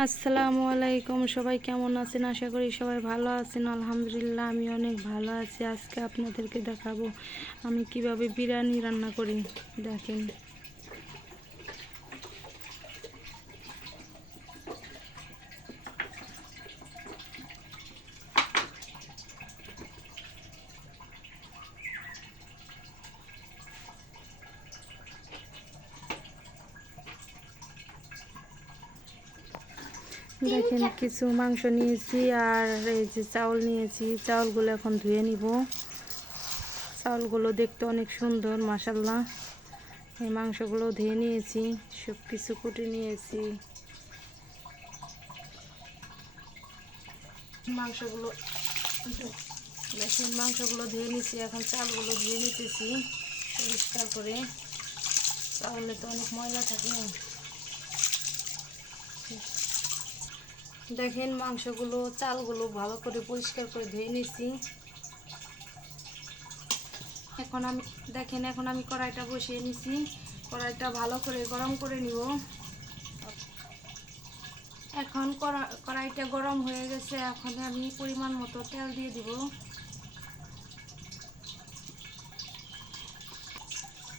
আসসালামু আলাইকুম, সবাই কেমন আছেন? আশা করি সবাই ভালো আছেন। আলহামদুলিল্লাহ, আমি অনেক ভালো আছি। আজকে আপনাদেরকে দেখাবো আমি কীভাবে বিরিয়ানি রান্না করি। দেখেন। দেখেন কিছু মাংস নিয়েছি আর এই যে চাউল নিয়েছি। চাউলগুলো এখন ধুয়ে নিব। চাউলগুলো দেখতে অনেক সুন্দর মাসাল্লাহ এই মাংসগুলো ধুয়ে নিয়েছি সব কিছু কুটে নিয়েছি। মাংসগুলো, দেখেন মাংসগুলো ধুয়ে নিয়েছি, এখন চালগুলো ধুয়ে নিতেছি, পরিষ্কার করে। চাউলে তো অনেক ময়লা থাকে। দেখেন মাংসগুলো, চালগুলো ভালো করে পরিষ্কার করে ধুয়ে নিয়েছি। এখন আমি, দেখেন এখন আমি কড়াইটা বসিয়ে নিছি। কড়াইটা ভালো করে গরম করে নিব। এখন কড়াইটা গরম হয়ে গেছে, এখন আমি পরিমাণ মতো তেল দিয়ে দিব।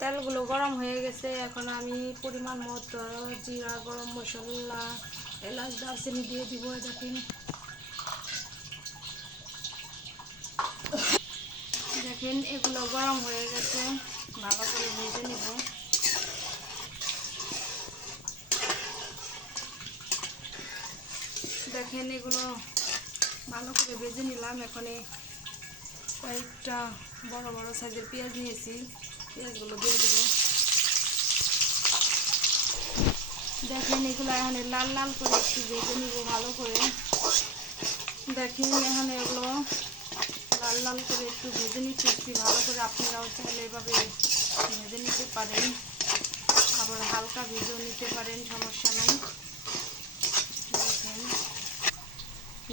তেলগুলো গরম হয়ে গেছে। এখন আমি পরিমাণ মতো জিরা, গরম মশলা, এলাচ, দারচিনি দিয়ে দিব দেখেন দেখেন, এগুলো গরম হয়ে গেছে। ভালো করে ভেজে নিব। দেখেন, এগুলো ভালো করে ভেজে নিলাম। এখানে কয়েকটা বড় বড় সাইজের পেঁয়াজ নিয়েছি। দিয়ে দেবো। দেখেন, এগুলো এখানে লাল লাল করে একটু ভেজে নিব ভালো করে। দেখেন, এখানে এগুলো লাল লাল করে একটু ভেজে নিচ্ছি, একটু ভালো করে আপনারাও চাইলে এভাবে ভেজে নিতে পারেন। আবার হালকা ভেজেও নিতে পারেন, সমস্যা নেই। দেখেন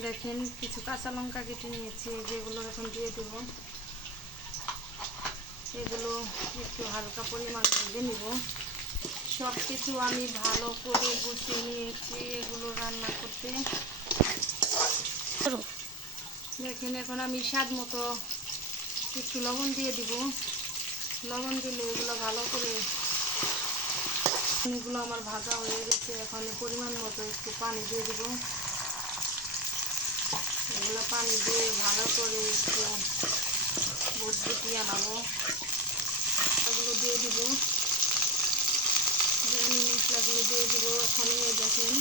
দেখেন, কিছু কাঁচা লঙ্কা কেটে নিয়েছি যেগুলো এখন দিয়ে দেবো। এগুলো একটু হালকা পরিমাণ ভেজে নিব। সব কিছু আমি ভালো করে গুছিয়ে নিয়েছি এগুলো রান্না করতে। দেখেন এখন আমি স্বাদ মতো একটু লবণ দিয়ে দিব। লবণ দিলে এগুলো ভালো করে এগুলো আমার ভাজা হয়ে গেছে। এখন পরিমাণ মতো একটু পানি দিয়ে দিব। এগুলো পানি দিয়ে ভালো করে একটু বুট বুটিয়ে আনাবো এগুলো দিয়ে দিব। বিরিয়ানি মশলাগুলো দিয়ে দিব ওখানে, দেখেন।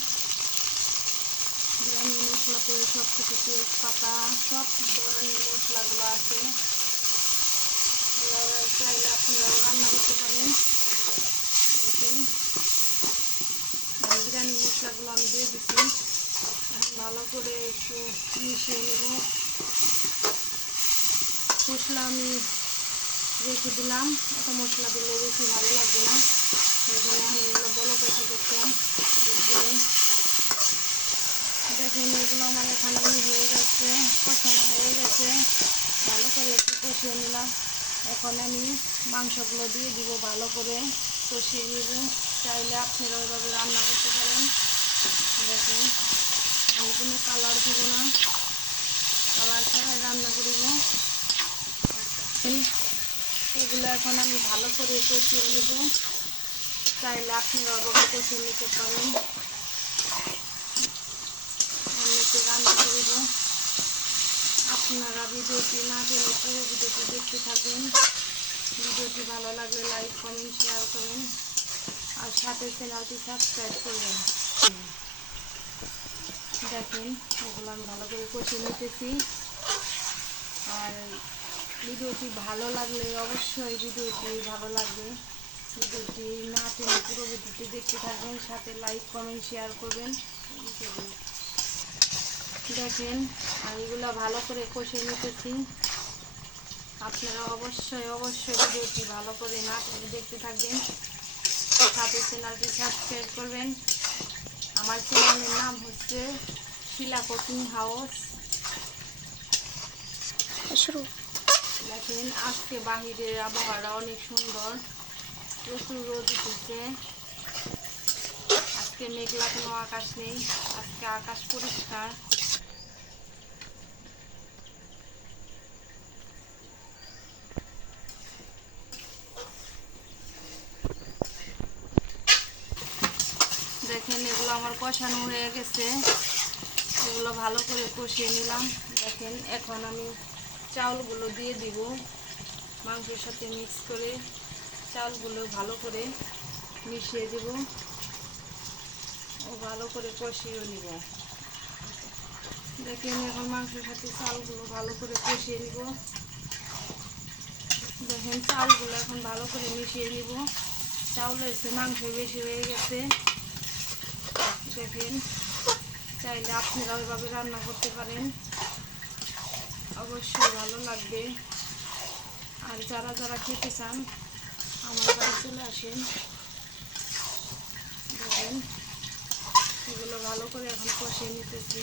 বিরিয়ানি মশলাতে সব কিছু তেজপাতা, সব ধরনের মশলাগুলো আছে। চাইলে আপনারাও রান্না করতে পারেন। দেখেন। বিরিয়ানি মশলাগুলো আমি দিয়ে দিচ্ছি ভালো করে একটু মিশিয়ে নেব। মশলা আমি রেখে দিলাম। এত মশলা দিলে বেশি ভালো লাগবে না। দেখেন এখন এগুলো বলো কেটে দেখছেন দেখেন, এগুলো আমার এখানে হয়ে গেছে, কষানো হয়ে গেছে। ভালো করে একটু কষিয়ে নিলাম। এখন আমি মাংসগুলো দিয়ে দিব, ভালো করে কষিয়ে নিব। চাইলে আপনারা ওইভাবে রান্না করতে পারেন। দেখেন, আমি কোনো কালার দিব না। কালার ছাড়াই রান্না করিব। এগুলো এখন আমি ভালো করে কষিয়ে নিব। চাইলে আপনারা ওভাবে কষিয়ে নিতে পারেন। এমনিতে রান্না করিব আপনারা ভিডিওটি না টেনে পুরো ভিডিওটি দেখতে থাকবেন ভিডিওটি ভালো লাগলে লাইক, কমেন্ট, শেয়ার করুন। আর সাথে চ্যানেলটি সাবস্ক্রাইব করবেন। দেখেন, এগুলো আমি ভালো করে কষিয়ে নিতেছি। আর ভিডিওটি ভালো লাগলে অবশ্যই ভিডিওটি ভালো লাগবে। ভিডিওটি না টেনে পুরো ভিডিওটি দেখতে থাকবেন, সাথে লাইক, কমেন্ট, শেয়ার করবেন। দেখেন আর এগুলো ভালো করে কষে নিতেছি। আপনারা অবশ্যই অবশ্যই ভিডিওটি ভালো করে না টেনে দেখতে থাকবেন। সাথে চ্যানেলটি সাবস্ক্রাইব করবেন। আমার চ্যানেলের নাম হচ্ছে শিলা কোচিং হাউস। শুরু। দেখেন, আজকে বাহিরের আবহাওয়াটা অনেক সুন্দর। প্রচুর রোদ উঠেছে। আজকে মেঘলা, কোনো আকাশ নেই। আজকে আকাশ পরিষ্কার। দেখেন, এগুলো আমার কষানো হয়ে গেছে। এগুলো ভালো করে কষিয়ে নিলাম। দেখেন, এখন আমি চাউলগুলো দিয়ে দিব। মাংসের সাথে মিক্স করে চাউলগুলো ভালো করে মিশিয়ে দেব। ও ভালো করে কষিয়ে নিব। দেখেন এখন মাংসের সাথে চালগুলো ভালো করে কষিয়ে নিব। দেখেন চালগুলো এখন ভালো করে মিশিয়ে নিব। চাউল এসে মাংস বেশি হয়ে গেছে। দেখেন, চাইলে আপনারা ওইভাবে রান্না করতে পারেন। অবশ্যই ভালো লাগবে। আর যারা যারা খেতে চান, আমার বাড়ি চলে আসেন। দেখেন, এগুলো ভালো করে এখন কষিয়ে নিতেছি।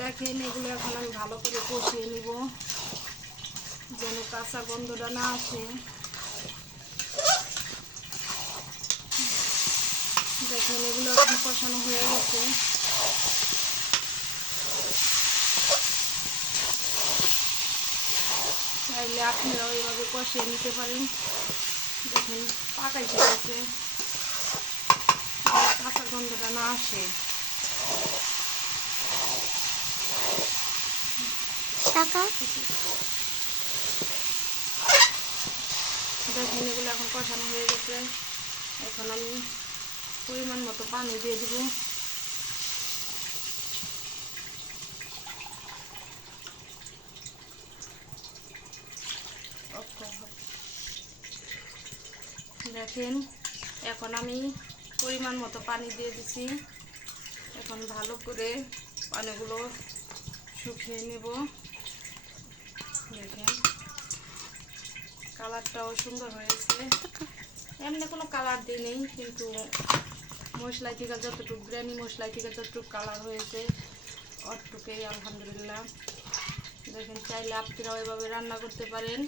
দেখেন, এগুলো এখন আমি ভালো করে কষিয়ে নিব, যেন কাঁচা গন্ধটা না আসে। দেখেন, এগুলো এখন কষানো হয়ে গেছে। চাইলে আপনারা ওইভাবে কষিয়ে নিতে পারেন। দেখেন পাকাইতে গেছে কাঁচা গন্ধটা না আসে। দেখেন এগুলো এখন কষানো হয়ে গেছে। এখন আমি পরিমাণ মতো পানি দিয়ে দেবো। দেখেন, এখন আমি পরিমাণ মতো পানি দিয়ে দিছি। এখন ভালো করে পানিগুলো শুকিয়ে নেব। দেখেন, কালারটাও সুন্দর হয়েছে। এমনি কোনো কালার দিই নেই, কিন্তু মশলাই থেকে যতটুকু বিরিয়ানি মশলাই থেকে যতটুকু কালার হয়েছে, অতটুকুই আলহামদুলিল্লাহ। দেখেন, চাইলে আপনারাও এভাবে রান্না করতে পারেন।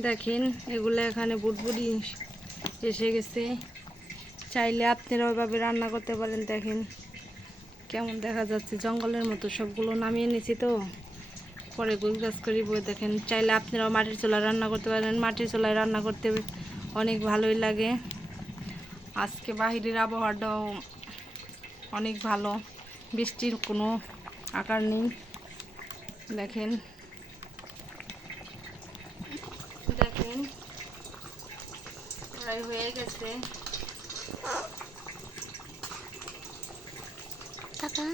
দেখেন, এগুলো এখানে বুটবুটি এসে গেছে। চাইলে আপনারা ওইভাবে রান্না করতে পারেন, দেখেন। কেমন দেখা যাচ্ছে, জঙ্গলের মতো সবগুলো নামিয়ে নিয়েছি তো। পরে গুল গাছ করি বই দেখেন। চাইলে আপনারাও মাটির চুলায় রান্না করতে পারেন। মাটির চোলায় রান্না করতে অনেক ভালোই লাগে। আজকে বাহিরের আবহাওয়াটাও অনেক ভালো। বৃষ্টির কোনো আকার নেই। দেখেন। দেখেন। প্রায় হয়ে গেছে। টাকা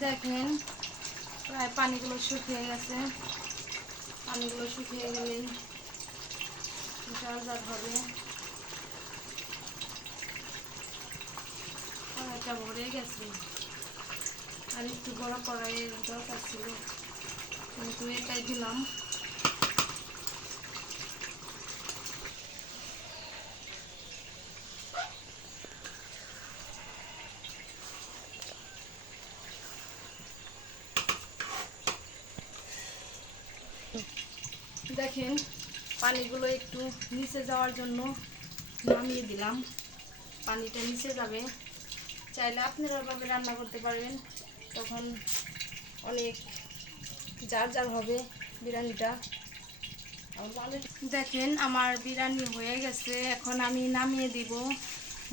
দেখেন প্রায় পানিগুলো শুকিয়ে গেছে। পানিগুলো শুকিয়ে গেলেই জাল জাল হবে। কড়াইটা ভরে গেছে। আর একটু বড় কড়াইয়ের দরকার ছিল। কিন্তু এটাই দিলাম। দেখেন, পানিগুলো একটু নিচে যাওয়ার জন্য নামিয়ে দিলাম। পানিটা নিচে যাবে। চাইলে আপনারা ওভাবে রান্না করতে পারবেন। তখন অনেক জার জার হবে বিরিয়ানিটা। দেখেন, আমার বিরিয়ানি হয়ে গেছে। এখন আমি নামিয়ে দিব।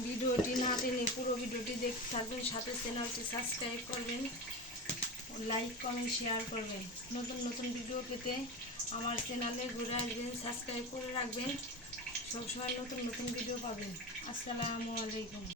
ভিডিওটি না টেনে পুরো ভিডিওটি দেখতে থাকবেন সাথে চ্যানেলটি সাবস্ক্রাইব করবেন, লাইক, কমেন্ট, শেয়ার করবেন। নতুন নতুন ভিডিও পেতে আমার চ্যানেলে ঘুরে আসবেন, সাবস্ক্রাইব করে রাখবেন। সবসময় নতুন নতুন ভিডিও পাবেন। আসসালামু আলাইকুম।